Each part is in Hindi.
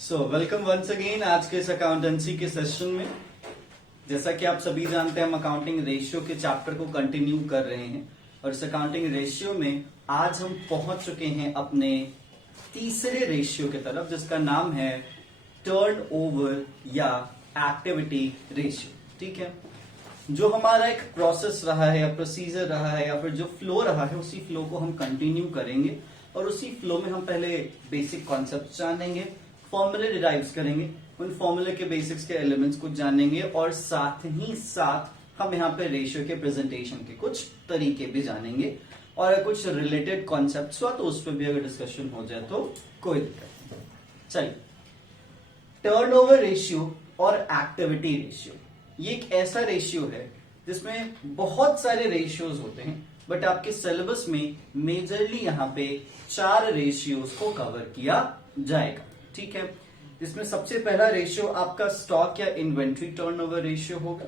वेलकम वंस अगेन आज के इस अकाउंटेंसी के सेशन में। जैसा कि आप सभी जानते हैं, हम अकाउंटिंग रेशियो के चैप्टर को कंटिन्यू कर रहे हैं और इस अकाउंटिंग रेशियो में आज हम पहुंच चुके हैं अपने तीसरे रेशियो की तरफ, जिसका नाम है टर्नओवर या एक्टिविटी रेशियो। ठीक है, जो हमारा एक प्रोसेस रहा है या प्रोसीजर रहा है या फिर जो फ्लो रहा है, उसी फ्लो को हम कंटिन्यू करेंगे और उसी फ्लो में हम पहले बेसिक कॉन्सेप्ट जानेंगे, फॉर्मूले डिराइव्स करेंगे, उन फॉर्मूले के बेसिक्स के एलिमेंट्स को जानेंगे और साथ ही साथ हम यहाँ पे रेशियो के प्रेजेंटेशन के कुछ तरीके भी जानेंगे और कुछ रिलेटेड कॉन्सेप्ट्स हुआ तो उस पर भी अगर डिस्कशन हो जाए तो कोई दिक्कत नहीं। चलिए, टर्नओवर रेशियो और एक्टिविटी रेशियो ये एक ऐसा रेशियो है जिसमें बहुत सारे रेशियोज होते हैं, बट आपके सिलेबस में मेजरली यहाँ पे 4 रेशियोज को कवर किया जाएगा। ठीक है, जिसमें सबसे पहला रेशियो आपका स्टॉक या इन्वेंट्री टर्नओवर रेशियो होगा,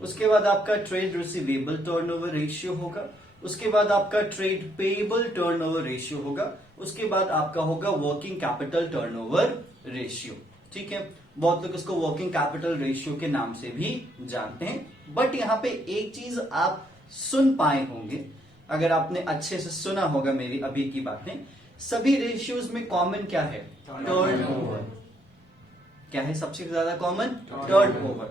उसके बाद आपका ट्रेड रिसीवेबल टर्नओवर रेशियो होगा, उसके बाद आपका ट्रेड पेएबल टर्नओवर रेशियो होगा, उसके बाद आपका होगा वर्किंग कैपिटल टर्नओवर रेशियो। ठीक है, बहुत लोग इसको वर्किंग कैपिटल रेशियो के नाम से भी जानते हैं, बट यहाँ पे एक चीज आप सुन पाए होंगे, अगर आपने अच्छे से सुना होगा मेरी अभी की बातें, सभी रेशियोज में कॉमन क्या है? टर्नओवर। क्या है सबसे ज्यादा कॉमन? टर्नओवर।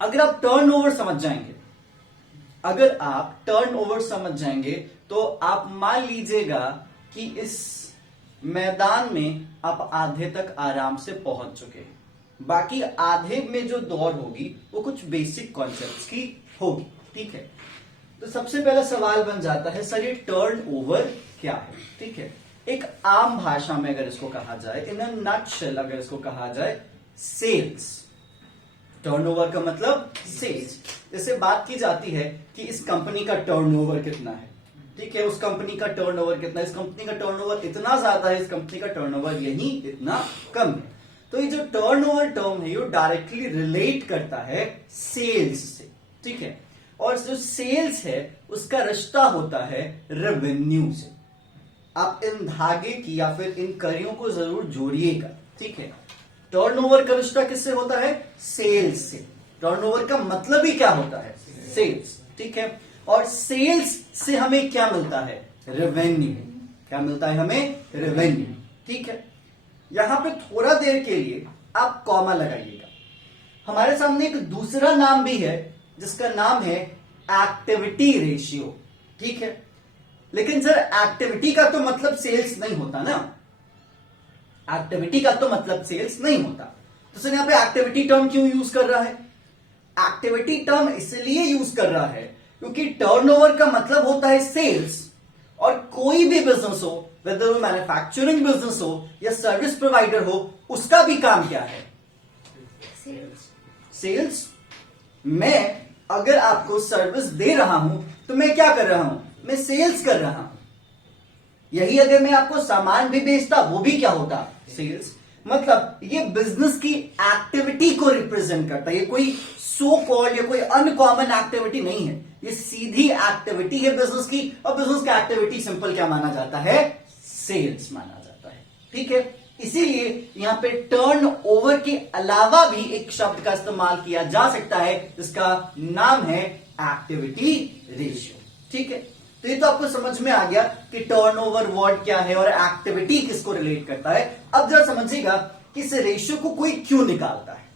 अगर आप टर्नओवर समझ जाएंगे, अगर आप टर्नओवर समझ जाएंगे तो आप मान लीजिएगा कि इस मैदान में आप आधे तक आराम से पहुंच चुके हैं। बाकी आधे में जो दौड़ होगी वो कुछ बेसिक कॉन्सेप्ट्स की होगी। ठीक है, तो सबसे पहला सवाल बन जाता है, सर ये टर्नओवर क्या है? ठीक है, एक आम भाषा में अगर इसको कहा जाए, इन अ नटशेल अगर इसको कहा जाए, सेल्स। टर्नओवर का मतलब सेल्स। जैसे बात की जाती है कि इस कंपनी का टर्नओवर कितना है, ठीक है, उस कंपनी का टर्नओवर कितना है, इस कंपनी का टर्नओवर इतना ज्यादा है, इस कंपनी का टर्नओवर यही इतना कम है। तो ये जो टर्नओवर टर्म है ये डायरेक्टली रिलेट करता है सेल्स से। ठीक है, और जो सेल्स है उसका रिश्ता होता है रेवेन्यू से। आप इन धागे की या फिर इन कड़ियों को जरूर जोड़िएगा। ठीक है, टर्नओवर का रिश्ता किससे होता है? सेल्स से। टर्नओवर का मतलब ही क्या होता है? सेल्स। ठीक है, और सेल्स से हमें क्या मिलता है? रेवेन्यू। क्या मिलता है हमें? रेवेन्यू। ठीक है, यहां पे थोड़ा देर के लिए आप कॉमा लगाइएगा। हमारे सामने एक दूसरा नाम भी है जिसका नाम है एक्टिविटी रेशियो। ठीक है, लेकिन सर एक्टिविटी का तो मतलब सेल्स नहीं होता ना, एक्टिविटी का तो मतलब सेल्स नहीं होता, तो सर यहां पे एक्टिविटी टर्म क्यों यूज कर रहा है? एक्टिविटी टर्म इसलिए यूज कर रहा है क्योंकि टर्नओवर का मतलब होता है सेल्स, और कोई भी बिजनेस हो, वेदर वो मैन्युफैक्चरिंग बिजनेस हो या सर्विस प्रोवाइडर हो, उसका भी काम क्या है? सेल्स। मैं अगर आपको सर्विस दे रहा हूं तो मैं क्या कर रहा हूं? मैं सेल्स कर रहा हूं। यही अगर मैं आपको सामान भी बेचता, वो भी क्या होता? सेल्स। मतलब ये बिजनेस की एक्टिविटी को रिप्रेजेंट करता है। ये कोई सो कॉल्ड या कोई अनकॉमन एक्टिविटी नहीं है, ये सीधी एक्टिविटी है बिजनेस की, और बिजनेस की एक्टिविटी सिंपल क्या माना जाता है? सेल्स माना जाता है। ठीक है, इसीलिए यहां पे टर्न ओवर के अलावा भी एक शब्द का इस्तेमाल किया जा सकता है जिसका नाम है एक्टिविटी रेशियो। ठीक है, तो ये तो आपको समझ में आ गया कि टर्नओवर वर्ड क्या है और एक्टिविटी किसको रिलेट करता है। अब जरा समझिएगा कि इस रेशियो को कोई क्यों निकालता है,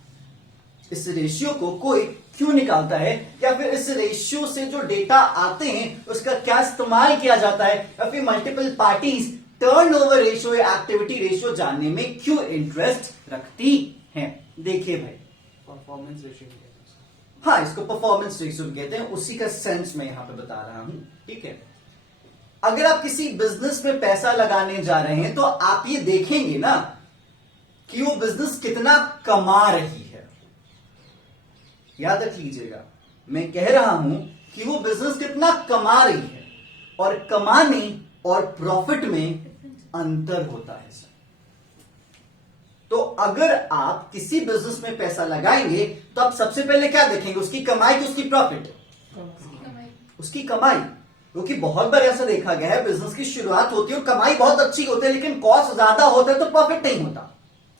इस रेशियो को कोई क्यों निकालता है, या फिर इस रेशियो से जो डेटा आते हैं उसका क्या इस्तेमाल किया जाता है, या फिर मल्टीपल पार्टीज टर्नओवर रेशियो या एक्टिविटी रेशियो जानने में क्यों इंटरेस्ट रखती हैं। देखिए भाई, परफॉर्मेंस रेशियो, हाँ इसको परफॉर्मेंस रेशियो कहते हैं, उसी का सेंस मैं यहां पे बता रहा हूं। ठीक है, अगर आप किसी बिजनेस में पैसा लगाने जा रहे हैं तो आप ये देखेंगे ना कि वो बिजनेस कितना कमा रही है। याद रख लीजिएगा, मैं कह रहा हूं कि वो बिजनेस कितना कमा रही है, और कमाने और प्रॉफिट में अंतर होता है सर। तो अगर आप किसी बिजनेस में पैसा लगाएंगे तो आप सबसे पहले क्या देखेंगे? उसकी कमाई कि उसकी प्रॉफिट? उसकी कमाई। क्योंकि बहुत बार ऐसा देखा गया है, बिजनेस की शुरुआत होती है और कमाई बहुत अच्छी होती है, लेकिन कॉस्ट ज्यादा होता है तो प्रॉफिट नहीं होता।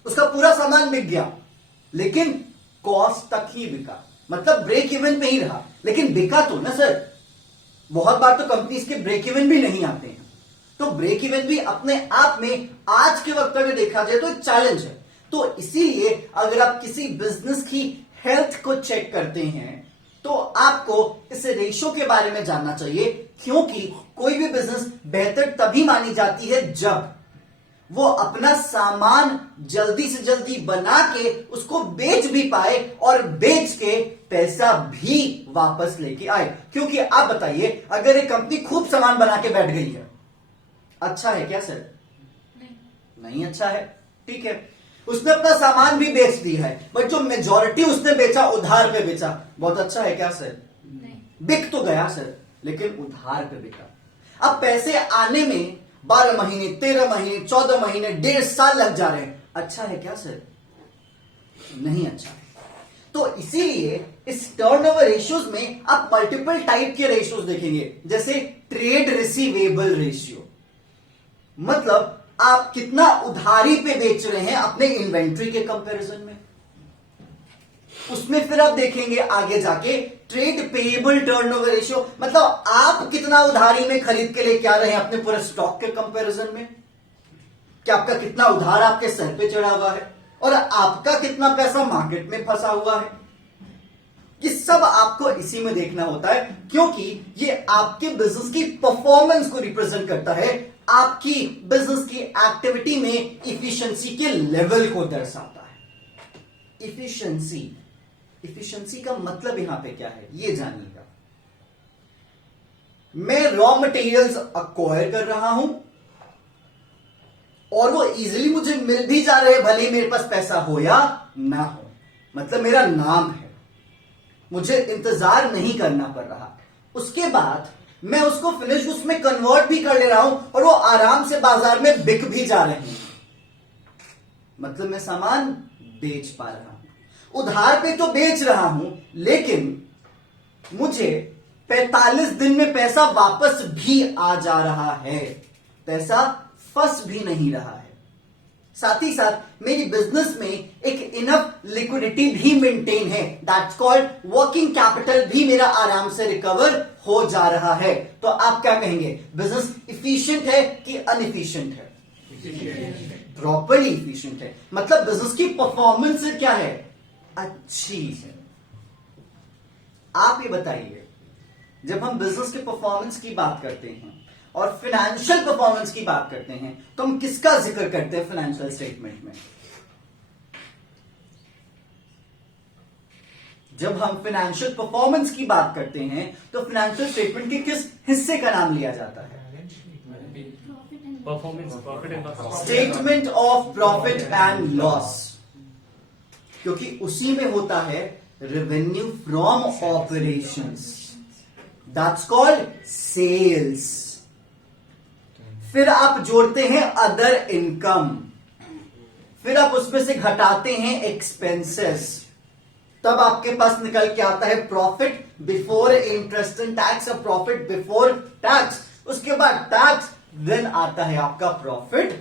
उसका पूरा सामान बिक गया, लेकिन कॉस्ट तक ही बिका, मतलब ब्रेक इवन पे ही रहा, लेकिन बिका तो ना सर। बहुत बार तो कंपनीज के ब्रेक इवन भी नहीं आते हैं, तो ब्रेक इवन भी अपने आप में आज के वक्त अगर देखा जाए तो एक चैलेंज है। तो इसीलिए अगर आप किसी बिजनेस की हेल्थ को चेक करते हैं तो आपको इस रेशो के बारे में जानना चाहिए, क्योंकि कोई भी बिजनेस बेहतर तभी मानी जाती है जब वो अपना सामान जल्दी से जल्दी बना के उसको बेच भी पाए और बेच के पैसा भी वापस लेके आए। क्योंकि आप बताइए, अगर एक कंपनी खूब सामान बना के बैठ गई है, अच्छा है क्या सर? नहीं अच्छा है, ठीक है। उसने अपना सामान भी बेच दिया है, बट जो मेजॉरिटी उसने बेचा उधार पे बेचा, बहुत अच्छा है क्या सर? नहीं। बिक तो गया सर, लेकिन उधार पे बिका। अब पैसे आने में 12 महीने, 13 महीने, 14 महीने, 1.5 साल लग जा रहे हैं, अच्छा है क्या सर? नहीं अच्छा है। तो इसीलिए इस टर्नओवर रेशियोज में आप मल्टीपल टाइप के रेशियोज देखेंगे, जैसे ट्रेड रिसीवेबल रेशियो, मतलब आप कितना उधारी पे बेच रहे हैं अपने इन्वेंट्री के कंपैरिजन में। उसमें फिर आप देखेंगे आगे जाके ट्रेड पेएबल टर्नओवर रेशियो, मतलब आप कितना उधारी में खरीद के लेके आ रहे हैं अपने पूरे स्टॉक के कंपैरिजन में, कि आपका कितना उधार आपके सर पे चढ़ा हुआ है और आपका कितना पैसा मार्केट में फंसा हुआ है। ये सब आपको इसी में देखना होता है, क्योंकि ये आपके बिजनेस की परफॉर्मेंस को रिप्रेजेंट करता है, आपकी बिजनेस की एक्टिविटी में इफिशिएंसी के लेवल को दर्शाता है। इफिशिएंसी का मतलब यहां पे क्या है ये जानिएगा। मैं रॉ मटेरियल्स अक्वायर कर रहा हूं और वो इजीली मुझे मिल भी जा रहे हैं, भले मेरे पास पैसा हो या ना हो, मतलब मेरा नाम है, मुझे इंतजार नहीं करना पड़ रहा। उसके बाद मैं उसको फिनिश उसमें कन्वर्ट भी कर ले रहा हूं और वो आराम से बाजार में बिक भी जा रहे हैं, मतलब मैं सामान बेच पा रहा हूं। उधार पे तो बेच रहा हूं, लेकिन मुझे 45 दिन में पैसा वापस भी आ जा रहा है, पैसा फंस भी नहीं रहा है। साथ ही साथ मेरी बिजनेस में एक इनफ लिक्विडिटी भी मेंटेन है, दैट्स कॉल्ड वर्किंग कैपिटल भी मेरा आराम से रिकवर हो जा रहा है। तो आप क्या कहेंगे, बिजनेस इफिशिएंट है कि अनइफिशिएंट है? प्रॉपरली इफिशिएंट है, मतलब बिजनेस की परफॉर्मेंस क्या है? अच्छी है। आप ये बताइए, जब हम बिजनेस के परफॉर्मेंस की बात करते हैं और फाइनेंशियल परफॉर्मेंस की बात करते हैं तो हम किसका जिक्र करते हैं फाइनेंशियल स्टेटमेंट में? जब हम फाइनेंशियल परफॉर्मेंस की बात करते हैं तो फाइनेंशियल स्टेटमेंट के किस हिस्से का नाम लिया जाता है? Statement of profit and loss, क्योंकि उसी में होता है revenue from operations, that's called sales. फिर आप जोड़ते हैं अदर इनकम, फिर आप उसमें से घटाते हैं एक्सपेंसेस, तब आपके पास निकल के आता है profit before interest and tax और प्रॉफिट बिफोर टैक्स। उसके बाद टैक्स, देन आता है आपका प्रॉफिट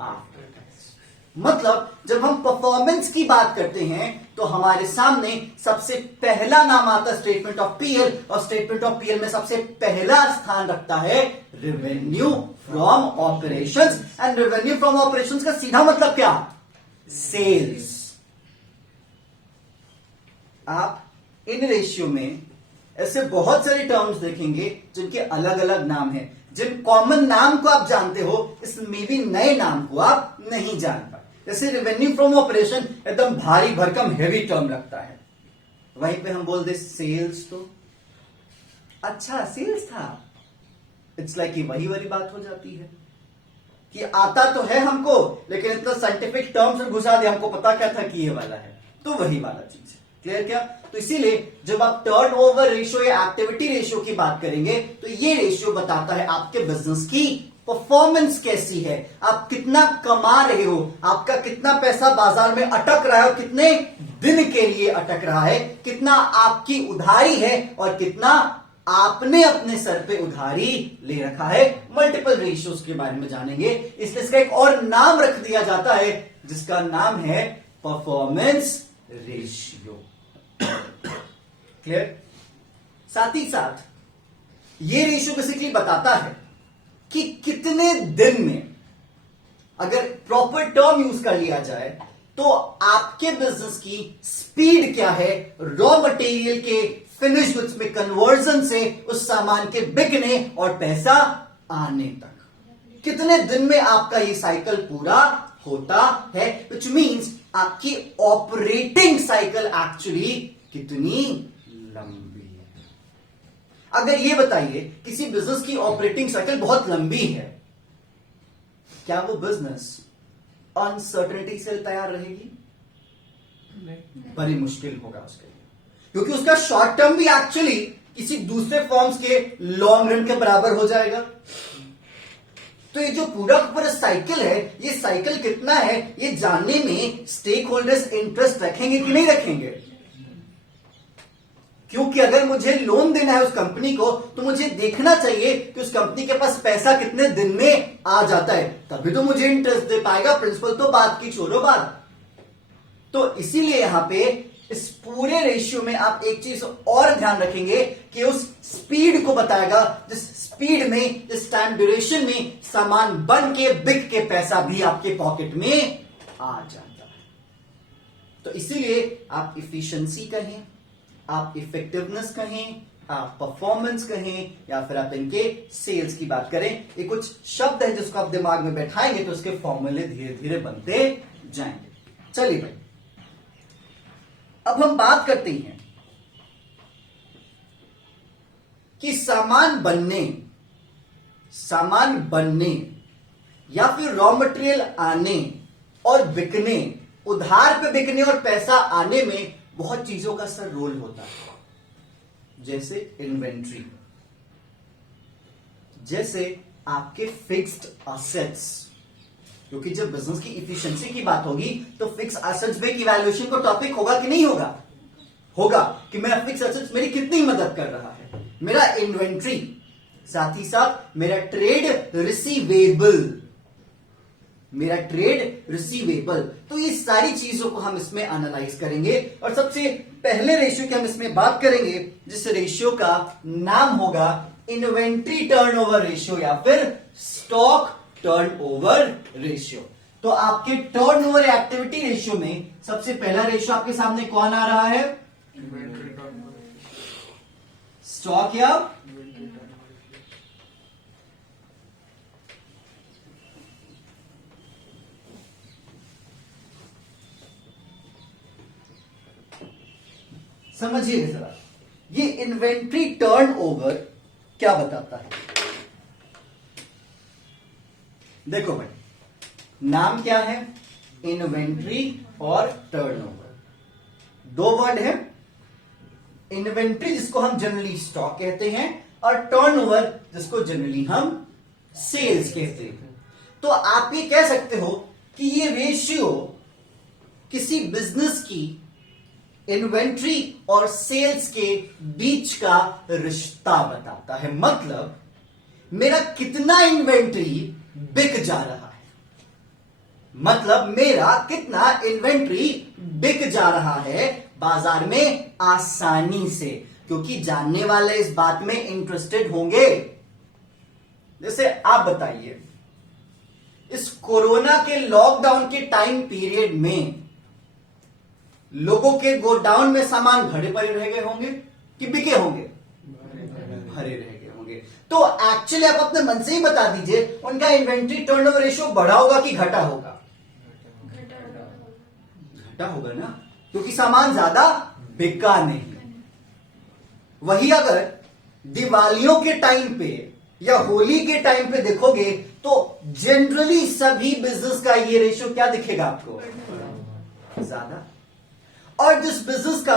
आफ्टर टैक्स। मतलब जब हम परफॉर्मेंस की बात करते हैं तो हमारे सामने सबसे पहला नाम आता है स्टेटमेंट ऑफ पीएल, और स्टेटमेंट ऑफ पीएल में सबसे पहला स्थान रखता है revenue from operations. And revenue from operations का सीधा मतलब क्या? सेल्स। आप इन रेशियो में ऐसे बहुत सारे टर्म्स देखेंगे जिनके अलग अलग नाम हैं। जिन कॉमन नाम को आप जानते हो, इस मे भी नए नाम को आप नहीं जान पाए। जैसे रेवेन्यू फ्रॉम ऑपरेशन एकदम भारी भरकम हेवी टर्म लगता है, वहीं पे हम बोल दे सेल्स, तो अच्छा सेल्स था, इट्स लाइक वही वाली बात हो जाती है कि आता तो है हमको, लेकिन इतना साइंटिफिक टर्म्स में घुसा दिया, हमको पता क्या था कि ये वाला है, तो वही वाला चीज है। क्लियर क्या? तो इसीलिए जब आप टर्नओवर रेशियो या एक्टिविटी रेशियो की बात करेंगे तो ये रेशियो बताता है आपके बिजनेस की परफॉर्मेंस कैसी है, आप कितना कमा रहे हो, आपका कितना पैसा बाजार में अटक रहा है और कितने दिन के लिए अटक रहा है, कितना आपकी उधारी है और कितना आपने अपने सर पे उधारी ले रखा है। मल्टीपल रेशियोज के बारे में जानेंगे, इसलिए इसका एक और नाम रख दिया जाता है जिसका नाम है परफॉर्मेंस रेशियो। क्लियर? साथ ही साथ ये रेशियो बेसिकली बताता है कि कितने दिन में, अगर प्रॉपर टर्म यूज कर लिया जाए, तो आपके बिजनेस की स्पीड क्या है रॉ मटेरियल के फिनिश गुड्स में कन्वर्जन से उस सामान के बिकने और पैसा आने तक। कितने दिन में आपका ये साइकिल पूरा होता है, विच मीन्स आपकी ऑपरेटिंग साइकिल एक्चुअली कितनी लंबी है। अगर ये बताइए किसी बिजनेस की ऑपरेटिंग साइकिल बहुत लंबी है, क्या वो बिजनेस अनसर्टेनिटी से तैयार रहेगी? बड़ी मुश्किल होगा उसके लिए, क्योंकि उसका शॉर्ट टर्म भी एक्चुअली किसी दूसरे फॉर्म्स के लॉन्ग रन के बराबर हो जाएगा। तो ये जो पूरा साइकिल है, ये साइकिल कितना है, ये जानने में स्टेक होल्डर्स इंटरेस्ट रखेंगे कि नहीं रखेंगे? क्योंकि अगर मुझे लोन देना है उस कंपनी को, तो मुझे देखना चाहिए कि उस कंपनी के पास पैसा कितने दिन में आ जाता है, तभी तो मुझे इंटरेस्ट दे पाएगा। प्रिंसिपल तो बात की छोड़ो बात। तो इसीलिए यहां पे इस पूरे रेशियो में आप एक चीज और ध्यान रखेंगे कि उस स्पीड को बताएगा जिस स्पीड में, जिस टाइम ड्यूरेशन में सामान बन के बिक के पैसा भी आपके पॉकेट में आ जाता है। तो इसीलिए आप इफिशिएंसी कहें, आप इफेक्टिवनेस कहें, आप परफॉर्मेंस कहें, या फिर आप इनके सेल्स की बात करें, ये कुछ शब्द है जिसको आप दिमाग में बैठाएंगे तो उसके फॉर्मूले धीरे धीरे बनते जाएंगे। चलिए भाई, अब हम बात करते हैं कि सामान बनने या फिर रॉ मटेरियल आने और बिकने, उधार पे बिकने और पैसा आने में बहुत चीजों का सर रोल होता है। जैसे इन्वेंट्री, जैसे आपके फिक्स्ड असेट्स, क्योंकि जब बिजनेस की इफिशिएंसी की बात होगी तो फिक्स एसेट्स में इवैल्यूएशन का टॉपिक होगा कि नहीं होगा? होगा कि मेरा फिक्स एसेट्स मेरी कितनी मदद कर रहा है, मेरा इन्वेंट्री, साथ ही साथ मेरा ट्रेड रिसीवेबल। तो ये सारी चीजों को हम इसमें एनालाइज करेंगे और सबसे पहले रेशियो की हम इसमें बात करेंगे जिस रेशियो का नाम होगा इन्वेंट्री टर्नओवर रेशियो या फिर स्टॉक टर्नओवर रेशियो। तो आपके टर्नओवर एक्टिविटी रेशियो में सबसे पहला रेशियो आपके सामने कौन आ रहा है? स्टॉक या समझिए जरा, ये इन्वेंट्री टर्नओवर क्या बताता है? देखो भाई, नाम क्या है? इन्वेंट्री और टर्नओवर, दो वर्ड है। इन्वेंट्री जिसको हम जनरली स्टॉक कहते हैं और टर्नओवर जिसको जनरली हम सेल्स कहते हैं। तो आप ये कह सकते हो कि ये रेशियो किसी बिजनेस की इन्वेंट्री और सेल्स के बीच का रिश्ता बताता है। मतलब मेरा कितना इन्वेंट्री बिक जा रहा है, मतलब मेरा कितना इन्वेंट्री बिक जा रहा है बाजार में आसानी से, क्योंकि जानने वाले इस बात में इंटरेस्टेड होंगे। जैसे आप बताइए, इस कोरोना के लॉकडाउन के टाइम पीरियड में लोगों के गोडाउन में सामान भरे पड़े रह गए होंगे कि बिके होंगे? भरे रह गए होंगे। तो एक्चुअली आप अपने मन से ही बता दीजिए, उनका इन्वेंट्री टर्नओवर रेशियो बढ़ा होगा कि घटा होगा? घटा होगा ना, क्योंकि सामान ज्यादा बिका नहीं। वही अगर दिवालियों के टाइम पे या होली के टाइम पे देखोगे तो जनरली सभी बिजनेस का ये रेशियो क्या दिखेगा आपको? ज्यादा। और जिस बिजनेस का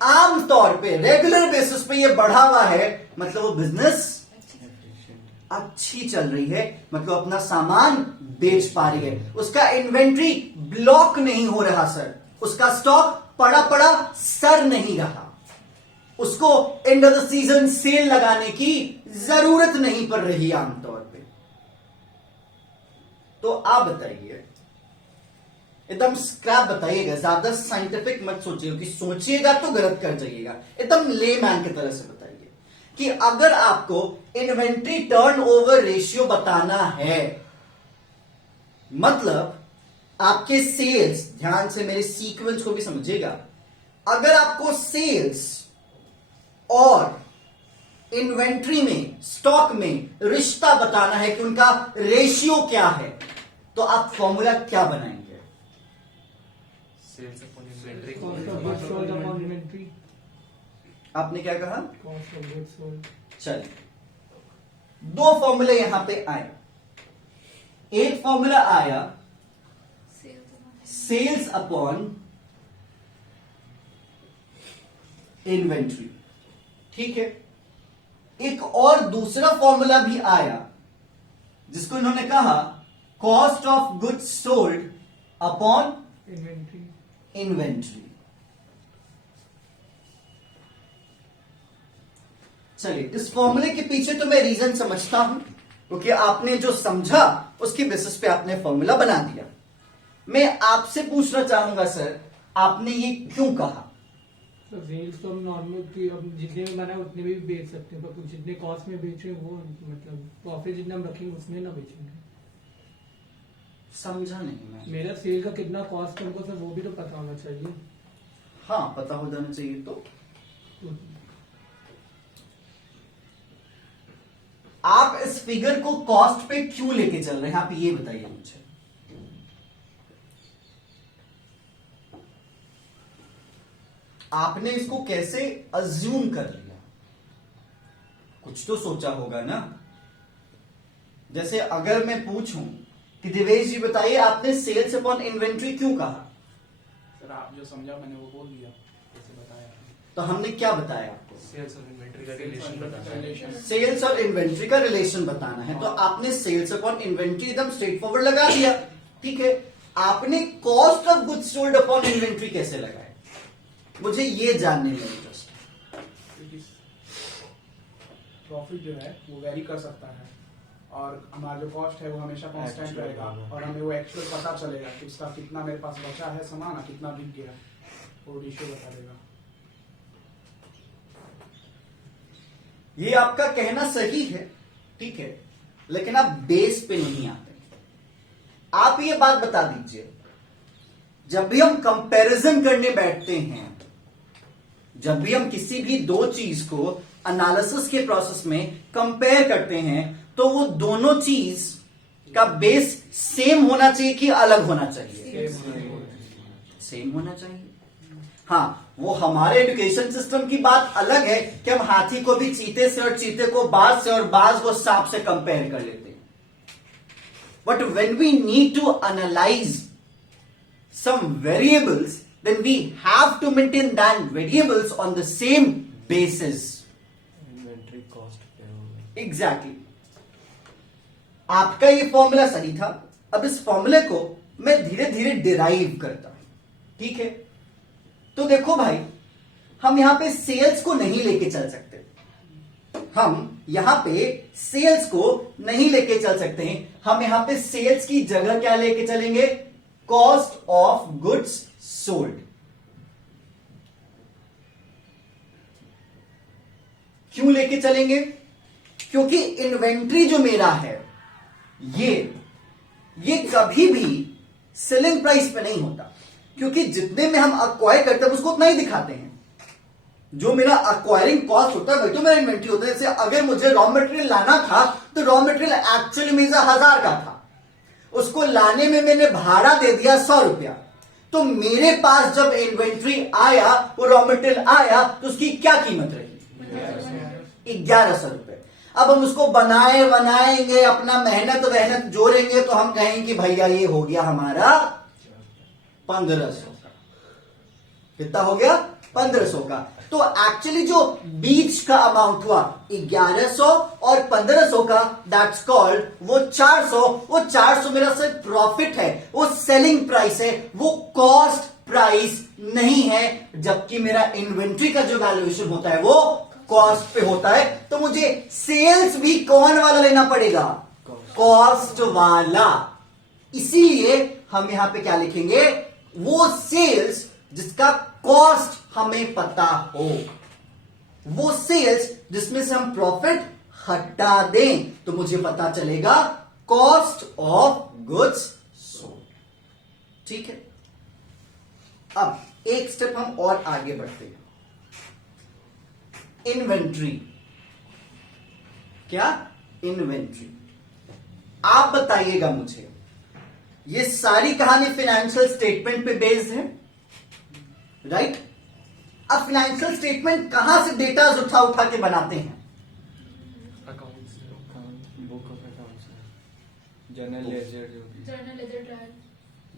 आम तौर पे रेगुलर बेसिस पे ये बढ़ा हुआ है, मतलब वो बिजनेस अच्छी चल रही है, मतलब अपना सामान बेच पा रही है, उसका इन्वेंट्री ब्लॉक नहीं हो रहा सर, उसका स्टॉक पड़ा पड़ा सर नहीं रहा, उसको end of the season cell लगाने की जरूरत नहीं पड़ रही आमतौर पे। तो आप बताइए, एकदम स्क्रैप बताइएगा, ज्यादा साइंटिफिक मत सोचिए कि सोचिएगा तो गलत कर जाइएगा। एकदम लेमैन की तरह से बताइए कि अगर आपको इन्वेंट्री टर्नओवर रेशियो बताना है, मतलब आपके सेल्स, ध्यान से मेरे सीक्वेंस को भी समझिएगा, अगर आपको सेल्स और इन्वेंट्री में, स्टॉक में रिश्ता बताना है कि उनका रेशियो क्या है, तो आप फॉर्मूला क्या बनाएंगे? Sales upon inventory. Cost of goods sold upon inventory. आपने क्या कहा? Cost of goods sold. चलिए, दो फॉर्मूले यहां पे आए। एक फॉर्मूला आया सेल्स अपॉन इन्वेंट्री, ठीक है। एक और दूसरा फॉर्मूला भी आया जिसको इन्होंने कहा cost of goods sold upon inventory. Inventory. चलिए, इस फॉर्मूले के पीछे तो मैं रीजन समझता हूं, क्योंकि आपने जो समझा उसकी बेसिस पे आपने फॉर्मूला बना दिया। मैं आपसे पूछना चाहूंगा सर, आपने ये क्यों कहा? तो सेल्स तो हम नॉर्मल अब जितने में बना है उतने में भी बेच सकते हैं, पर जितने कॉस्ट में बेच रहे हैं वो मतलब प्रॉफिट जितना हम रखेंगे उसमें ना बेचेंगे। समझा नहीं मैं। मेरा सेल का कितना कॉस्ट है हमको सर वो भी तो पता होना चाहिए। हाँ, पता हो जाना चाहिए। तो आप इस फिगर को कॉस्ट पे क्यों लेके चल रहे हैं, आप ये बताइए मुझे। आपने इसको कैसे अज्यूम कर लिया? कुछ तो सोचा होगा ना। जैसे अगर मैं पूछूं कि दिवेश जी बताइए, आपने सेल्स अपॉन इन्वेंट्री क्यों कहा? सर आप जो समझा मैंने वो बोल दिया, जैसे बताया। तो हमने क्या बताया आपको? सेल्स और इन्वेंट्री का रिलेशन बताना है। सेल्स और इन्वेंट्री का रिलेशन बताना है, तो आपने सेल्स अपॉन इन्वेंट्री एकदम स्ट्रेट फॉरवर्ड लगा दिया, ठीक है। आपने cost of goods sold upon inventory कैसे लगाया? मुझे ये जानने में इंटरेस्ट है। क्योंकि प्रॉफिट जो है वो वेरी कर सकता है और हमारा जो कॉस्ट है वो हमेशा कांस्टेंट Actual रहेगा, होगा। और हमें वो एक्चुअल पता चलेगा कि उसका कितना मेरे पास बचा है सामान और कितना बिक गया, वो रेशियो बता देगा। ये आपका कहना सही है, ठीक है, लेकिन आप बेस पे नहीं आते। आप ये बात बता दीजिए, जब भी हम कंपैरिजन करने बैठते हैं, जब भी हम किसी भी दो चीज को एनालिसिस के प्रोसेस में कंपेयर करते हैं, तो वो दोनों चीज का बेस सेम होना चाहिए कि अलग होना चाहिए? सेम होना चाहिए। हाँ, वो हमारे एजुकेशन सिस्टम की बात अलग है कि हम हाथी को भी चीते से और चीते को बाज से और बाज को सांप से कंपेयर कर लेते हैं। But when we need to analyze some variables, then we have to maintain that variables on the same basis. Inventory cost पे होगा। Exactly. आपका ये फॉर्मूला सही था। अब इस फॉर्मूले को मैं धीरे धीरे डिराइव करता हूं, ठीक है। तो देखो भाई, हम यहां पे सेल्स को नहीं लेके चल सकते, हम यहां पे सेल्स को नहीं लेके चल सकते हैं। हम यहां पे सेल्स की जगह क्या लेके चलेंगे? Cost of goods sold. क्यों लेके चलेंगे? क्योंकि इन्वेंट्री जो मेरा है ये कभी भी सेलिंग प्राइस पे नहीं होता, क्योंकि जितने में हम अक्वायर करते हैं उसको उतना ही दिखाते हैं। जो मेरा अक्वायरिंग कॉस्ट होता है वही तो मेरा इन्वेंट्री होता है। जैसे अगर मुझे रॉ मटेरियल लाना था तो रॉ मटेरियल एक्चुअली में 1000 का था, उसको लाने में मैंने भाड़ा दे दिया 100 रुपया, तो मेरे पास जब इन्वेंट्री आया, वो रॉ मटेरियल आया, तो उसकी क्या कीमत रही? 1100 रुपए। अब हम उसको बनाएंगे, अपना मेहनत जोड़ेंगे, तो हम कहेंगे कि भैया ये हो गया हमारा 1500 का। कितना हो गया? 1500 का। तो एक्चुअली जो बीच का अमाउंट हुआ 1100 और 1500 का, दैट्स कॉल्ड वो 400। वो 400 मेरा सिर्फ प्रॉफिट है, वो सेलिंग प्राइस है, वो कॉस्ट प्राइस नहीं है, जबकि मेरा इन्वेंट्री का जो वैल्यूएशन होता है वो कॉस्ट पे होता है। तो मुझे सेल्स भी कौन वाला लेना पड़ेगा? कॉस्ट वाला। इसीलिए हम यहां पे क्या लिखेंगे? वो सेल्स जिसका कॉस्ट हमें पता हो, वो सेल्स जिसमें से हम प्रॉफिट हटा दें, तो मुझे पता चलेगा कॉस्ट ऑफ गुड्स सोल्ड। ठीक है, अब एक स्टेप हम और आगे बढ़ते हैं। इन्वेंट्री। क्या? इन्वेंट्री। आप बताइएगा मुझे, ये सारी कहानी फाइनेंशियल स्टेटमेंट पे बेस्ड है, राइट? अब फाइनेंशियल स्टेटमेंट कहां से डेटा उठा उठा के बनाते हैं? Accounts, book of accounts, journal ledger जो भी जर्नल लेजर ट्रायल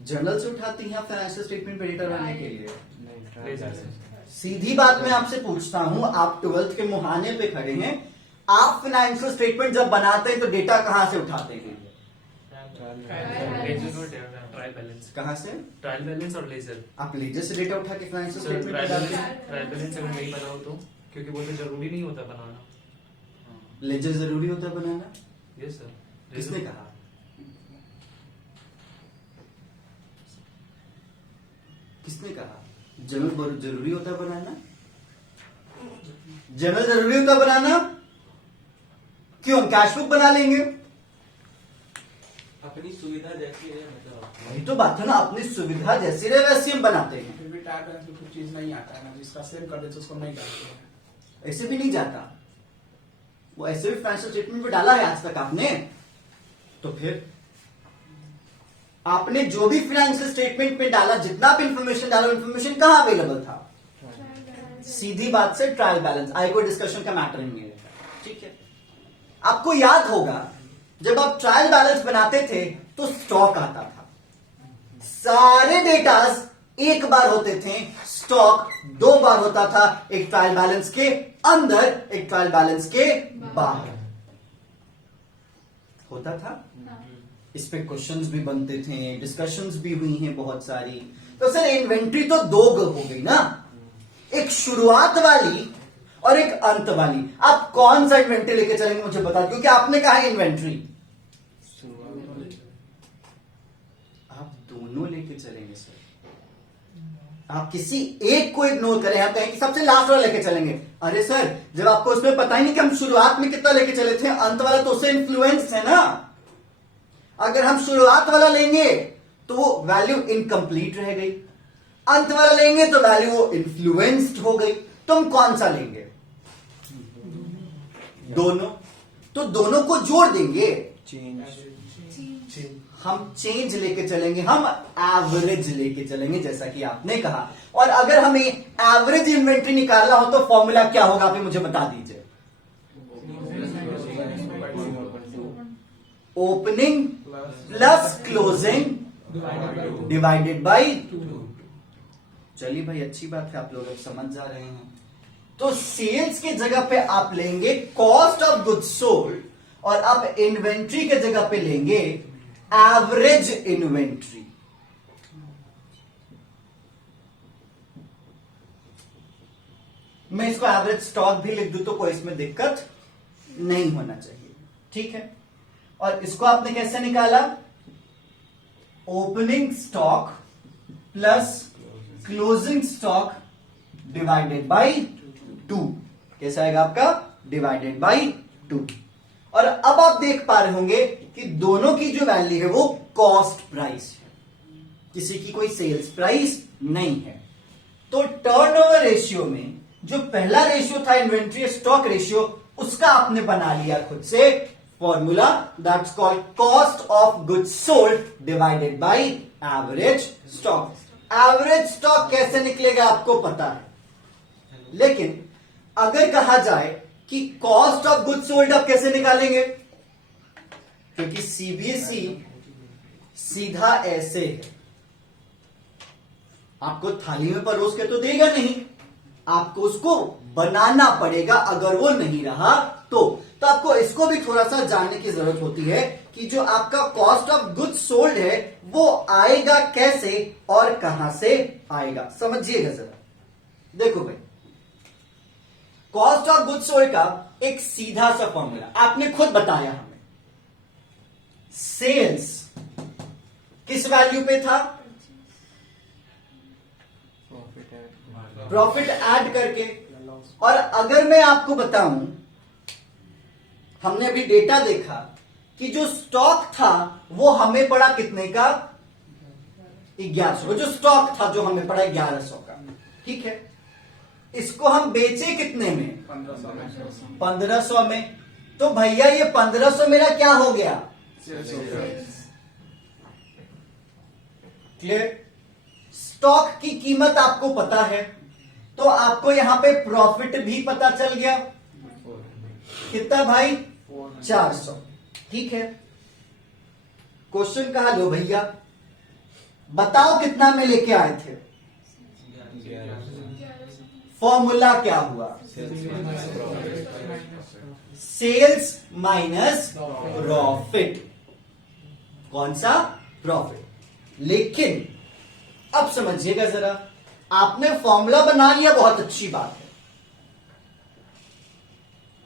जर्नल से उठाती हैं फाइनेंशियल स्टेटमेंट पे डेटा बनाने के लिए? नहीं लेजर सीधी बात मैं आपसे पूछता हूं, आप 12th के मुहाने पे खड़े हैं, आप फाइनेंशियल स्टेटमेंट जब बनाते हैं तो डेटा कहां से उठाते हैं? ट्रायल बैलेंस, कहां से? ट्रायल बैलेंस और लेजर। आप लेजर से डेटा उठा के फाइनेंशियल ट्रायल स्टेटमेंट डालते हैं? बैलेंस अगर नहीं बनाओ तो, क्योंकि वो तो जरूरी नहीं होता बनाना। लेजर जरूरी होता है बनाना? Yes sir. किसने कहा? किसने कहा जर्नल जरूरी होता है बनाना? जर्नल जरूरी होता है बनाना? क्यों? कैश बुक बना लेंगे। अपनी सुविधा जैसी है, मतलब वही तो बात है ना, अपनी सुविधा जैसी रहे वैसी हम बनाते हैं। फिर भी ट्रायल बैलेंस में कुछ चीज नहीं आता है ना, जिसका सेव कर देते उसको नहीं डालते हैं। ऐसे भी नहीं जाता वो, ऐसे भी फाइनेंशियल स्टेटमेंट में डाला है आज तक आपने? तो फिर आपने जो भी फाइनेंशियल स्टेटमेंट में डाला, जितना भी इंफॉर्मेशन डाला, इंफॉर्मेशन कहां अवेलेबल था? सीधी बात से ट्रायल बैलेंस। आई कोई डिस्कशन का मैटर नहीं है, ठीक है? आपको याद होगा जब आप ट्रायल बैलेंस बनाते थे तो स्टॉक आता था, सारे डेटास एक बार होते थे, स्टॉक दो बार होता था, एक ट्रायल बैलेंस के अंदर, एक ट्रायल बैलेंस के बाहर होता था। इस पे क्वेश्चंस भी बनते थे, डिस्कशंस भी हुई हैं बहुत सारी। तो सर इन्वेंट्री तो दो हो गई ना, एक शुरुआत वाली और एक अंत वाली। आप कौन सा इन्वेंट्री लेके चलेंगे मुझे बता दो, क्योंकि आपने कहा है इन्वेंट्री। आप दोनों लेके चलेंगे सर, आप किसी एक को इग्नोर करें, आप कहें कि सबसे लास्ट वाला लेके चलेंगे। अरे सर, जब आपको उसमें पता ही नहीं कि हम शुरुआत में कितना लेके चले थे, अंत वाला तो उससे इन्फ्लुएंस है ना। अगर हम शुरुआत वाला लेंगे तो वो वैल्यू इनकम्प्लीट रह गई, अंत वाला लेंगे तो वैल्यू वो इन्फ्लुएंस्ड हो गई। तो हम कौन सा लेंगे? दोनों। तो दोनों को जोड़ देंगे, हम चेंज लेके चलेंगे, हम एवरेज लेके चलेंगे, जैसा कि आपने कहा। और अगर हमें एवरेज इन्वेंट्री निकालना हो तो फॉर्मूला क्या होगा, आप मुझे बता दीजिए। Opening plus closing divided by 2। चलिए भाई, अच्छी बात है, आप लोग अब समझ जा रहे हैं। तो सेल्स के जगह पे आप लेंगे कॉस्ट ऑफ गुड्स सोल्ड, और आप इन्वेंट्री के जगह पे लेंगे एवरेज इन्वेंट्री। मैं इसको एवरेज स्टॉक भी लिख दूं तो कोई इसमें दिक्कत नहीं होना चाहिए, ठीक है? और इसको आपने कैसे निकाला? Opening stock plus closing stock divided by 2। कैसा आएगा आपका? Divided by 2। और अब आप देख पा रहे होंगे कि दोनों की जो वैल्यू है वो कॉस्ट प्राइस है, किसी की कोई सेल्स प्राइस नहीं है। तो टर्नओवर रेशियो में जो पहला रेशियो था इन्वेंट्री स्टॉक रेशियो, उसका आपने बना लिया खुद से formula, that's called cost of goods sold divided by average stock. Average stock कैसे निकलेगा आपको पता है, लेकिन अगर कहा जाए कि कॉस्ट ऑफ गुड्स सोल्ड आप कैसे निकालेंगे, क्योंकि सीबीएसई सीधा ऐसे है, आपको थाली में परोस के तो देगा नहीं, आपको उसको बनाना पड़ेगा। अगर वो नहीं रहा तो तो आपको इसको भी थोड़ा सा जानने की जरूरत होती है कि जो आपका कॉस्ट ऑफ गुड्स सोल्ड है वो आएगा कैसे और कहां से आएगा। समझिएगा जरा, देखो भाई, कॉस्ट ऑफ गुड्स सोल्ड का एक सीधा सा फॉर्मूला आपने खुद बताया हमें। सेल्स किस वैल्यू पे था? प्रॉफिट ऐड करके। और अगर मैं आपको बताऊं, हमने अभी डेटा देखा कि जो स्टॉक था वो हमें पड़ा कितने का? 1100। जो स्टॉक था जो हमें पड़ा 1100 का, ठीक है। इसको हम बेचे कितने में? 1500 में। तो भैया ये 1500 मेरा क्या हो गया? क्लियर? स्टॉक की कीमत आपको पता है तो आपको यहां पे प्रॉफिट भी पता चल गया। कितना भाई? 400। ठीक है, क्वेश्चन कहा लो भैया, बताओ कितना में लेके आए थे? फॉर्मूला क्या हुआ? Sales minus profit. कौन सा? प्रॉफिट। लेकिन अब समझिएगा जरा, आपने फॉर्मूला बना लिया, बहुत अच्छी बात है।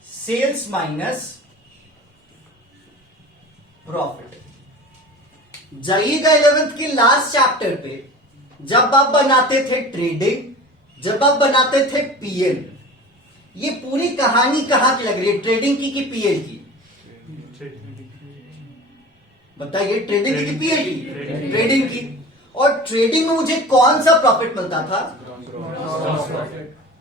Sales minus profit. जाइएगा 11th की लास्ट चैप्टर पे, जब आप बनाते थे ट्रेडिंग, जब आप बनाते थे पीएल, ये पूरी कहानी कहां की लग रही है? ट्रेडिंग की कि पीएल की? बताइए, ट्रेडिंग की कि पीएल की? ट्रेडिंग की। और ट्रेडिंग में मुझे कौन सा प्रॉफिट मिलता था?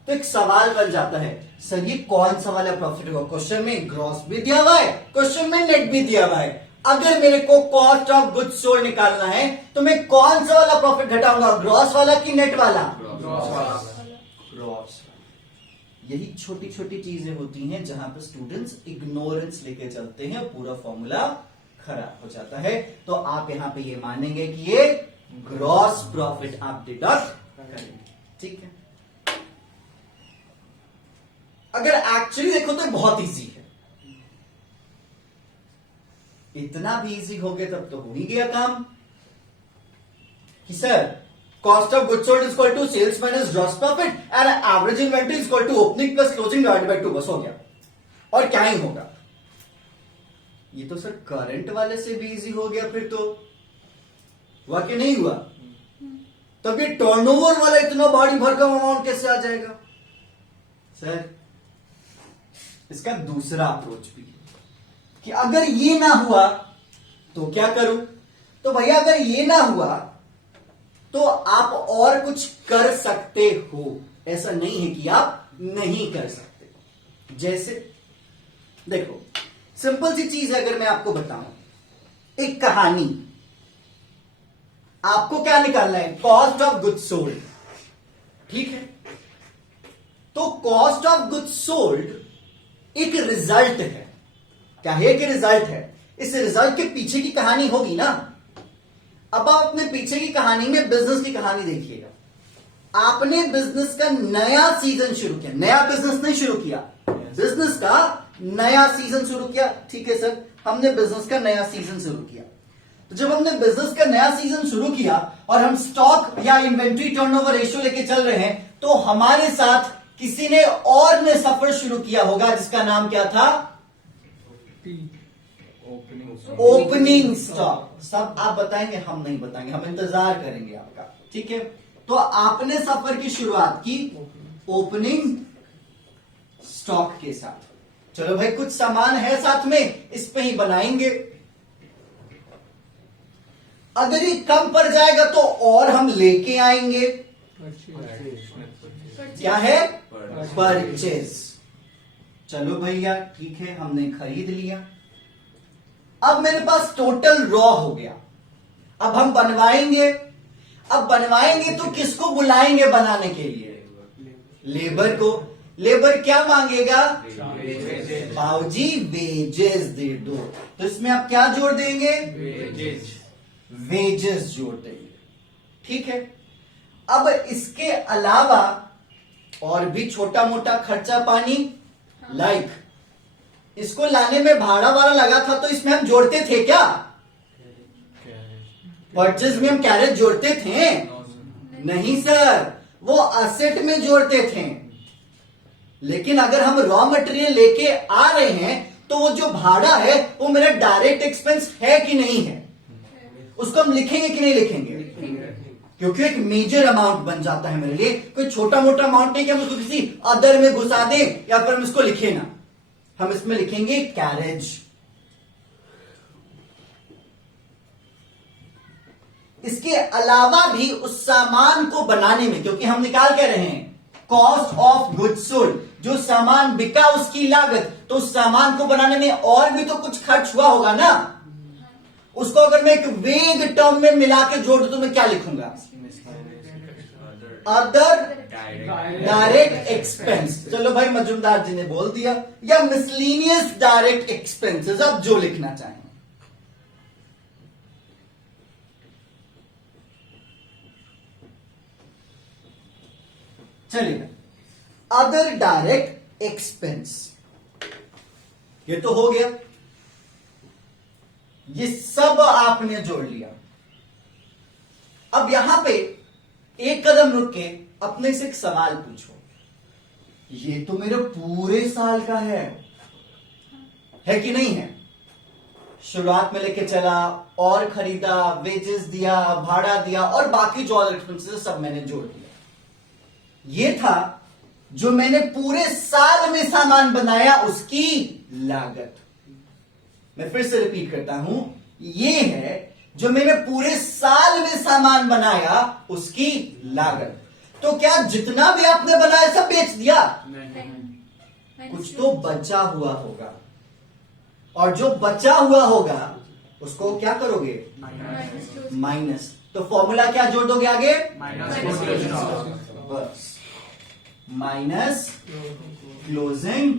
तो एक सवाल बन जाता है, सर ये कौन सा वाला प्रॉफिट होगा? क्वेश्चन में ग्रॉस भी दिया हुआ है, क्वेश्चन में नेट भी दिया हुआ है। अगर मेरे को कॉस्ट ऑफ गुड्स सोल्ड निकालना है तो मैं कौन सा वाला प्रॉफिट घटाऊंगा? ग्रॉस वाला कि नेट वाला? ग्रॉस। यही छोटी छोटी चीजें होती हैं जहां पर स्टूडेंट्स इग्नोरेंस लेके चलते हैं और पूरा फॉर्मूला खराब हो जाता है। तो आप यहां पे ये मानेंगे कि ये ग्रॉस प्रॉफिट आप डिडक्ट करेंगे, ठीक है। अगर एक्चुअली देखो तो बहुत इजी है, इतना भी इजी हो गया तब तो हो ही गया काम कि sir cost of goods sold is equal to sales minus gross profit and average inventory is equal to opening plus closing divided by 2, बस हो गया। और क्या ही होगा? ये तो सर करंट वाले से भी इजी हो गया फिर तो, हुआ कि नहीं हुआ? तब ये टर्नओवर वाला इतना भारी भरकम अमाउंट कैसे आ जाएगा? सर इसका दूसरा अप्रोच भी है कि अगर ये ना हुआ तो क्या करूं? तो भैया अगर ये ना हुआ तो आप और कुछ कर सकते हो, ऐसा नहीं है कि आप नहीं कर सकते। जैसे देखो, सिंपल सी चीज है, अगर मैं आपको बताऊं एक कहानी, आपको क्या निकालना है? कॉस्ट ऑफ गुड्स सोल्ड, ठीक है। तो कॉस्ट ऑफ गुड्स सोल्ड एक रिजल्ट है। क्या है? कि रिजल्ट है। इस रिजल्ट के पीछे की कहानी होगी ना। अब आप अपने पीछे की कहानी में बिजनेस की कहानी देखिएगा। आपने बिजनेस का नया सीजन शुरू किया, नया बिजनेस नहीं शुरू किया, बिजनेस का नया सीजन शुरू किया, ठीक है सर, हमने बिजनेस का नया सीजन शुरू किया। तो जब हमने बिजनेस का नया सीजन शुरू किया और हम स्टॉक या इन्वेंट्री टर्नओवर रेशियो लेके चल रहे हैं, तो हमारे साथ किसी ने और ने सफर शुरू किया होगा जिसका नाम क्या था? Opening stock. सब आप बताएंगे, हम नहीं बताएंगे, हम इंतजार करेंगे आपका, ठीक है। तो आपने सफर की शुरुआत की ओपनिंग स्टॉक के साथ। चलो भाई, कुछ सामान है साथ में, इस पे ही बनाएंगे। अगर ये कम पड़ जाएगा तो और हम लेके आएंगे। क्या है? परचेज। चलो भैया ठीक है, हमने खरीद लिया। अब मेरे पास टोटल रॉ हो गया। अब हम बनवाएंगे। अब बनवाएंगे तो किसको बुलाएंगे बनाने के लिए? लेबर को। लेबर क्या मांगेगा? बाबूजी वेजेस दे दो। तो इसमें आप क्या जोड़ देंगे? वेजेस जोड़ देंगे, ठीक है। अब इसके अलावा और भी छोटा मोटा खर्चा पानी, लाइक इसको लाने में भाड़ा वाड़ा लगा था तो इसमें हम जोड़ते थे क्या? परचेज में हम कैरेज जोड़ते थे? नहीं सर, वो असेट में जोड़ते थे। लेकिन अगर हम रॉ मटेरियल लेके आ रहे हैं तो वो जो भाड़ा है वो मेरा डायरेक्ट एक्सपेंस है कि नहीं है? उसको हम लिखेंगे कि नहीं लिखेंगे? क्योंकि एक मेजर अमाउंट बन जाता है मेरे लिए। कोई छोटा मोटा अमाउंट नहीं कि हम उसको किसी अदर में घुसा दें या फिर हम इसको लिखे ना। हम इसमें लिखेंगे कैरेज। इसके अलावा भी उस सामान को बनाने में, क्योंकि हम निकाल के रहे हैं कॉस्ट ऑफ गुड्स सोल्ड, जो सामान बिका उसकी लागत, तो उस सामान को बनाने में और भी तो कुछ खर्च हुआ होगा ना। उसको अगर मैं एक वेग टर्म में मिला के जोड़ दूं तो मैं क्या लिखूंगा? Other direct expense. चलो भाई, मजुमदार जी ने बोल दिया, या मिसलेनियस डायरेक्ट एक्सपेंसेस, आप जो लिखना चाहें। चलिए, अदर डायरेक्ट एक्सपेंस, ये तो हो गया। ये सब आपने जोड़ लिया। अब यहां पे एक कदम रुक के अपने से एक सवाल पूछो, ये तो मेरे पूरे साल का है कि नहीं है? शुरुआत में लेके चला और खरीदा, वेजेस दिया, भाड़ा दिया और बाकी जो अदर एक्सपेंसेस सब मैंने जोड़ दिया। ये था जो मैंने पूरे साल में सामान बनाया उसकी लागत। मैं फिर से रिपीट करता हूं, ये है जो मैंने पूरे साल में सामान बनाया उसकी लागत। तो क्या जितना भी आपने बनाया सब बेच दिया? कुछ तो बचा हुआ होगा, और जो बचा हुआ होगा उसको क्या करोगे? माइनस। तो फॉर्मूला क्या जोड़ दोगे आगे? बस, माइनस क्लोजिंग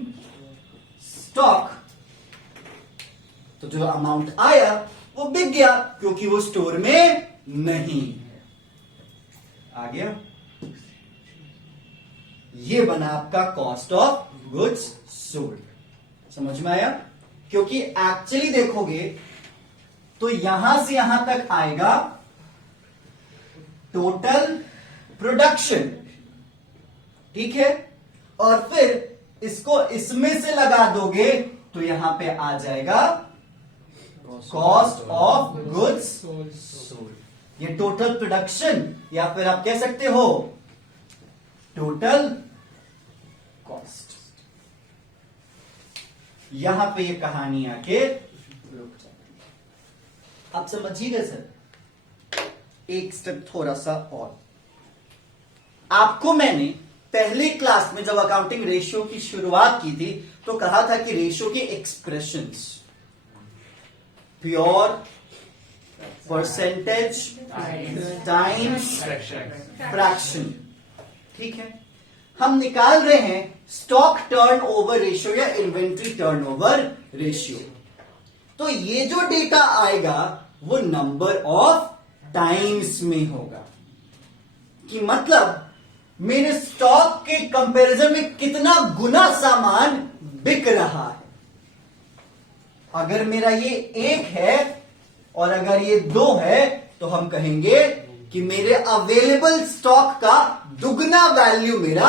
स्टॉक। तो जो अमाउंट आया वो बिक गया क्योंकि वो स्टोर में नहीं है। आ गया? ये बना आपका कॉस्ट ऑफ गुड्स सोल्ड। समझ में आया? क्योंकि एक्चुअली देखोगे तो यहां से यहां तक आएगा टोटल प्रोडक्शन, ठीक है? और फिर इसको इसमें से लगा दोगे तो यहां पे आ जाएगा कॉस्ट ऑफ गुड्स सोल्ड। ये टोटल प्रोडक्शन, या फिर आप कह सकते हो टोटल कॉस्ट। यहां पे ये कहानी आके रुक जाती है। आप समझिएगा सर, एक स्टेप थोड़ा सा और। आपको मैंने पहले क्लास में जब अकाउंटिंग रेशियो की शुरुआत की थी तो कहा था कि रेशियो के expressions pure, percentage times fraction, ठीक है? हम निकाल रहे हैं स्टॉक टर्नओवर रेशियो या इन्वेंट्री टर्नओवर रेशियो। तो ये जो डेटा आएगा वो नंबर ऑफ टाइम्स में होगा, कि मतलब मेरे स्टॉक के कंपैरिजन में कितना गुना सामान बिक रहा है। अगर मेरा ये 1 है और अगर ये 2 है तो हम कहेंगे कि मेरे अवेलेबल स्टॉक का दुगना वैल्यू मेरा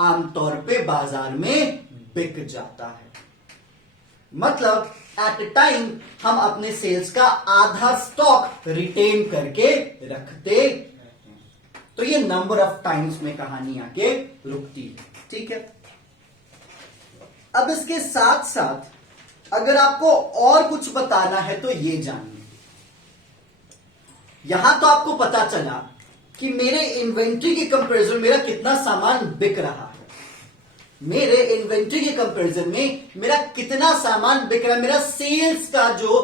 आमतौर पे बाजार में बिक जाता है। मतलब एट अ टाइम हम अपने सेल्स का आधा स्टॉक रिटेन करके रखते हैं। तो ये नंबर ऑफ टाइम्स में कहानी आके रुकती है, ठीक है? अब इसके साथ साथ अगर आपको और कुछ बताना है तो ये जानिए। यहां तो आपको पता चला कि मेरे इन्वेंट्री के कंपैरिजन मेरा कितना सामान बिक रहा है, मेरे इन्वेंट्री के कंपैरिजन में मेरा कितना सामान बिक रहा है, मेरा सेल्स का जो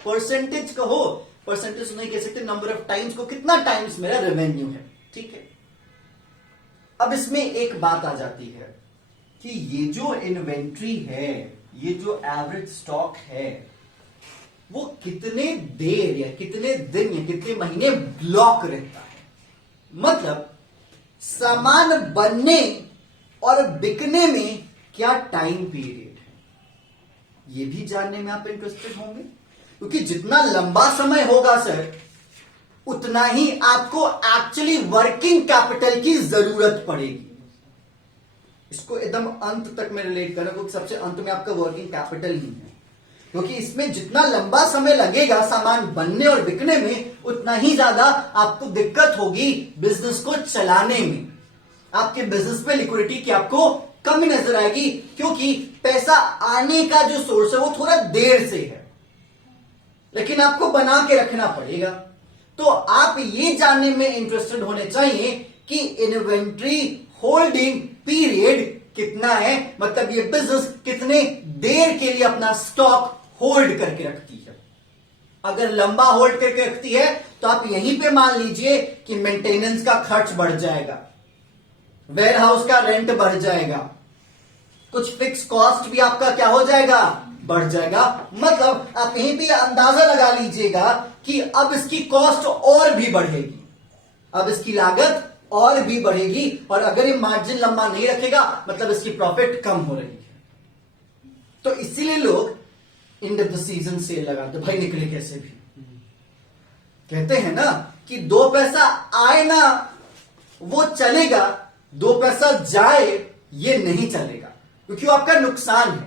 परसेंटेज का हो, परसेंटेज नहीं कह सकते, नंबर ऑफ टाइम्स को, कितना टाइम्स मेरा रेवेन्यू है, ठीक है? अब इसमें एक बात आ जाती है कि ये जो इन्वेंट्री है, ये जो एवरेज स्टॉक है, वो कितने देर या कितने दिन या कितने महीने ब्लॉक रहता है। मतलब सामान बनने और बिकने में क्या टाइम पीरियड है। ये भी जानने में आप इंटरेस्टेड होंगे, क्योंकि जितना लंबा समय होगा सर उतना ही आपको एक्चुअली वर्किंग कैपिटल की जरूरत पड़ेगी। इसको एकदम अंत तक मैं रिलेट कर रहा हूं, क्योंकि सबसे अंत में आपका वर्किंग कैपिटल ही है, क्योंकि इसमें जितना लंबा समय लगेगा सामान बनने और बिकने में, उतना ही ज्यादा आपको दिक्कत होगी बिजनेस को चलाने में। आपके बिजनेस में लिक्विडिटी की आपको कमी नजर आएगी, क्योंकि पैसा आने का जो सोर्स है वो थोड़ा देर से है, लेकिन आपको बना के रखना पड़ेगा। तो आप ये जानने में इंटरेस्टेड होने चाहिए कि इन्वेंट्री होल्डिंग पीरियड कितना है, मतलब ये बिजनेस कितने देर के लिए अपना स्टॉक होल्ड करके रखती है। अगर लंबा होल्ड करके रखती है तो आप यहीं पे मान लीजिए कि मेंटेनेंस का खर्च बढ़ जाएगा, वेयर हाउस का रेंट बढ़ जाएगा, कुछ फिक्स कॉस्ट भी आपका क्या हो जाएगा, बढ़ जाएगा। मतलब आप यहीं पे अंदाजा लगा लीजिएगा कि अब इसकी कॉस्ट और भी बढ़ेगी, अब इसकी लागत और भी बढ़ेगी, और अगर ये मार्जिन लंबा नहीं रखेगा मतलब इसकी प्रॉफिट कम हो रही है। तो इसीलिए लोग end of the season cell लगाते, भाई निकले कैसे भी। कहते हैं ना कि 2 पैसा आए ना वो चलेगा, 2 पैसा जाए ये नहीं चलेगा, क्योंकि वो आपका नुकसान है।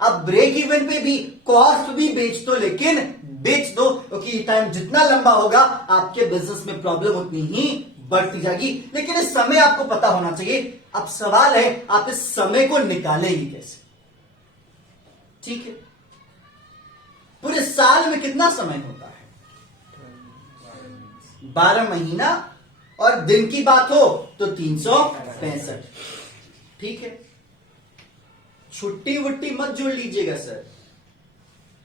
आप ब्रेक इवन पे भी कॉस्ट भी बेच दो, लेकिन बेच दो, क्योंकि टाइम जितना लंबा होगा आपके बिजनेस में प्रॉब्लम उतनी ही बढ़ती जाएगी। लेकिन इस समय आपको पता होना चाहिए। अब सवाल है आप इस समय को निकालेंगे कैसे। ठीक है, पूरे साल में कितना समय होता है, 12 महीना, और दिन की बात हो तो 365। ठीक है, छुट्टी वुट्टी मत जोड़ लीजिएगा सर,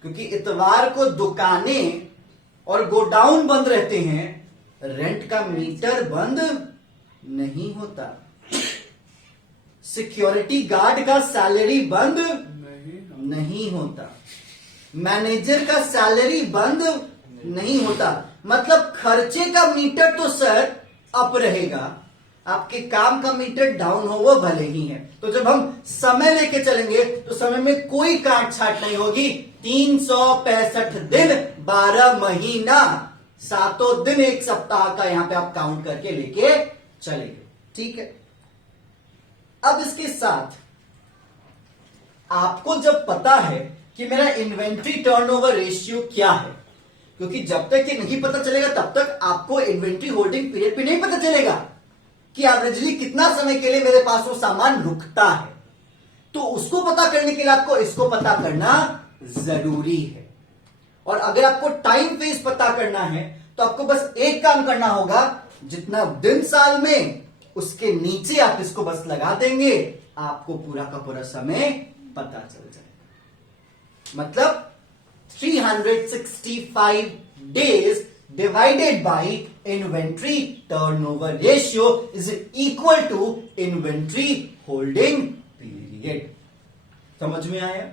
क्योंकि इतवार को दुकानें और गोडाउन बंद रहते हैं, रेंट का मीटर बंद नहीं होता, सिक्योरिटी गार्ड का सैलरी बंद नहीं होता, मैनेजर का सैलरी बंद नहीं होता। मतलब खर्चे का मीटर तो सर अप रहेगा, आपके काम का मीटर डाउन हो वो भले ही है। तो जब हम समय लेके चलेंगे तो समय में कोई काट छाट नहीं होगी। 365 दिन 12 महीना 7 दिन एक सप्ताह का यहां पे आप काउंट करके लेके चलेंगे। ठीक है, अब इसके साथ आपको जब पता है कि मेरा इन्वेंट्री टर्नओवर रेशियो क्या है, क्योंकि जब तक ये नहीं पता चलेगा तब तक आपको इन्वेंट्री होल्डिंग पीरियड पे नहीं पता चलेगा कि एवरेजली कितना समय के लिए मेरे पास वो सामान रुकता है। तो उसको पता करने के लिए आपको इसको पता करना जरूरी है। और अगर आपको टाइम फेज पता करना है तो आपको बस एक काम करना होगा, जितना दिन साल में उसके नीचे आप इसको बस लगा देंगे, आपको पूरा का पूरा समय पता चल जाएगा। मतलब 365 days divided by inventory turnover ratio is equal to inventory holding period। समझ में आया?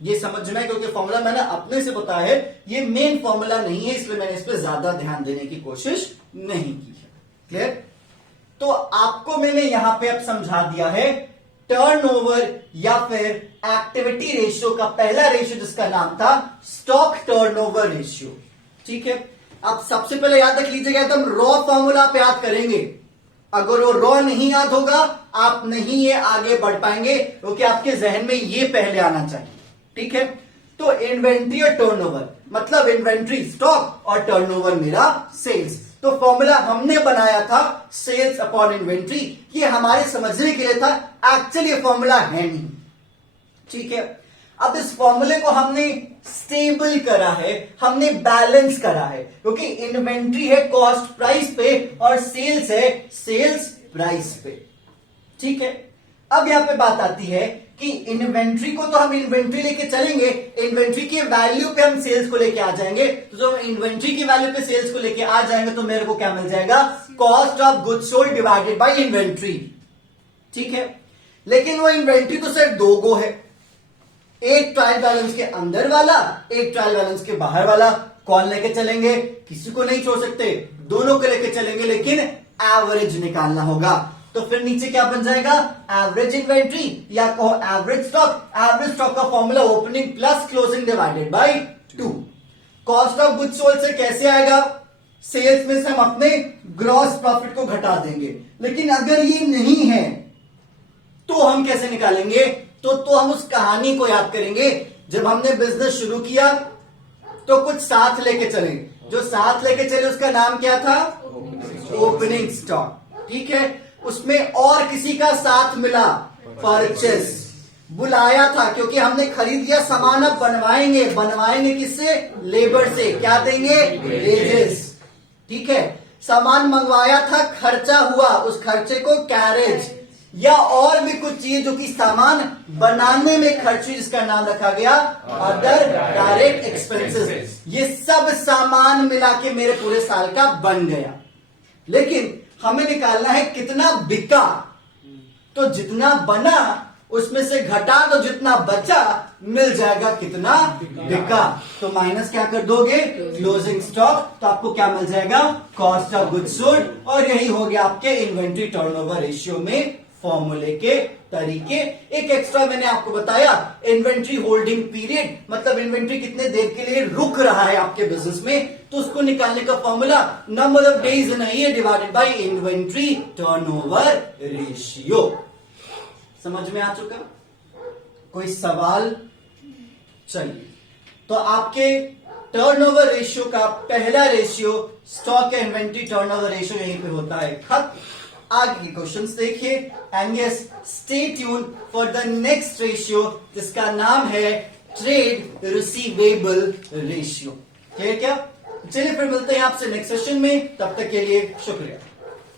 ये समझ में, क्योंकि फॉर्मूला मैंने अपने से बताया है, ये मेन फॉर्मूला नहीं है, इसलिए मैंने इस पर ज्यादा ध्यान देने की कोशिश नहीं की है। क्लियर? तो आपको मैंने यहां पे अब समझा दिया है टर्नओवर या फिर एक्टिविटी रेशियो का पहला रेशियो, जिसका नाम था स्टॉक टर्नओवर रेशियो। ठीक है, आप सबसे पहले याद रख लीजिएगा, एकदम रॉ फॉर्मूला आप याद करेंगे। अगर वो रॉ नहीं याद होगा आप नहीं ये आगे बढ़ पाएंगे, क्योंकि आपके जहन में ये पहले आना चाहिए। ठीक है, तो इन्वेंट्री और टर्नओवर मतलब इन्वेंट्री स्टॉक और टर्नओवर मेरा सेल्स। तो फॉर्मूला हमने बनाया था सेल्स अपॉन इन्वेंट्री, ये हमारे समझने के लिए था, एक्चुअली ये फॉर्मूला है नहीं। ठीक है, अब इस फॉर्मूले को हमने स्टेबल करा है, हमने बैलेंस करा है, क्योंकि इन्वेंट्री है कॉस्ट प्राइस पे और सेल्स है सेल्स प्राइस पे। ठीक है, अब यहां पे बात आती है कि इन्वेंट्री को तो हम इन्वेंट्री लेके चलेंगे, इन्वेंट्री की वैल्यू पे हम सेल्स को लेके आ जाएंगे। तो जब इन्वेंट्री की वैल्यू पे सेल्स को लेके आ जाएंगे तो मेरे को क्या मिल जाएगा, cost of goods sold divided by inventory. ठीक है, लेकिन वो इन्वेंट्री तो सिर्फ 2 गो है, एक ट्रायल बैलेंस के अंदर वाला, एक ट्रायल बैलेंस के बाहर वाला। कौन लेके चलेंगे, किसी को नहीं छोड़ सकते, दोनों को लेके चलेंगे, लेकिन एवरेज निकालना होगा। तो फिर नीचे क्या बन जाएगा, एवरेज इन्वेंट्री या कहो एवरेज स्टॉक। एवरेज स्टॉक का formula opening plus closing divided by 2। Cost of goods sold से कैसे आएगा, सेल्स में से हम अपने ग्रॉस प्रॉफिट को घटा देंगे। लेकिन अगर ये नहीं है तो हम कैसे निकालेंगे, तो हम उस कहानी को याद करेंगे जब हमने बिजनेस शुरू किया तो कुछ साथ लेके चले, जो साथ लेके चले उसका नाम क्या था, ओपनिंग स्टॉक। ठीक है, उसमें और किसी का साथ मिला, परचेस, बुलाया था क्योंकि हमने खरीद लिया सामान, अब बनवाएंगे किससे, लेबर से, क्या देंगे, वेजेस। ठीक है, सामान मंगवाया था, खर्चा हुआ, उस खर्चे को कैरेज, या और भी कुछ चीज जो कि सामान बनाने में खर्च हुई जिसका नाम रखा गया अदर डायरेक्ट एक्सपेंसेस। ये सब सामान मिला के मेरे पूरे साल का बन गया। लेकिन हमें निकालना है कितना बिका, तो जितना बना उसमें से घटा तो जितना बचा मिल जाएगा कितना बिका। तो माइनस क्या कर दोगे, क्लोजिंग स्टॉक, तो आपको क्या मिल जाएगा, कॉस्ट ऑफ गुड्स सोल्ड। और यही हो गया आपके इन्वेंट्री टर्नओवर रेशियो में फॉर्मूले के तरीके। एक एक्स्ट्रा मैंने आपको बताया, इन्वेंट्री होल्डिंग पीरियड, मतलब इन्वेंट्री कितने देर के लिए रुक रहा है आपके बिजनेस में, तो उसको निकालने का formula number of days in a year divided by inventory turnover ratio. समझ में आ चुका, कोई सवाल? चलिए, तो आपके टर्नओवर रेशियो का पहला ratio stock inventory turnover ratio यहीं पे होता है खत्म। आगे के क्वेश्चंस देखिए, and yes stay tune for the next ratio जिसका नाम है ट्रेड रिसीवेबल रेशियो। ठीक है क्या? चलिए फिर मिलते हैं आपसे नेक्स्ट सेशन में, तब तक के लिए शुक्रिया।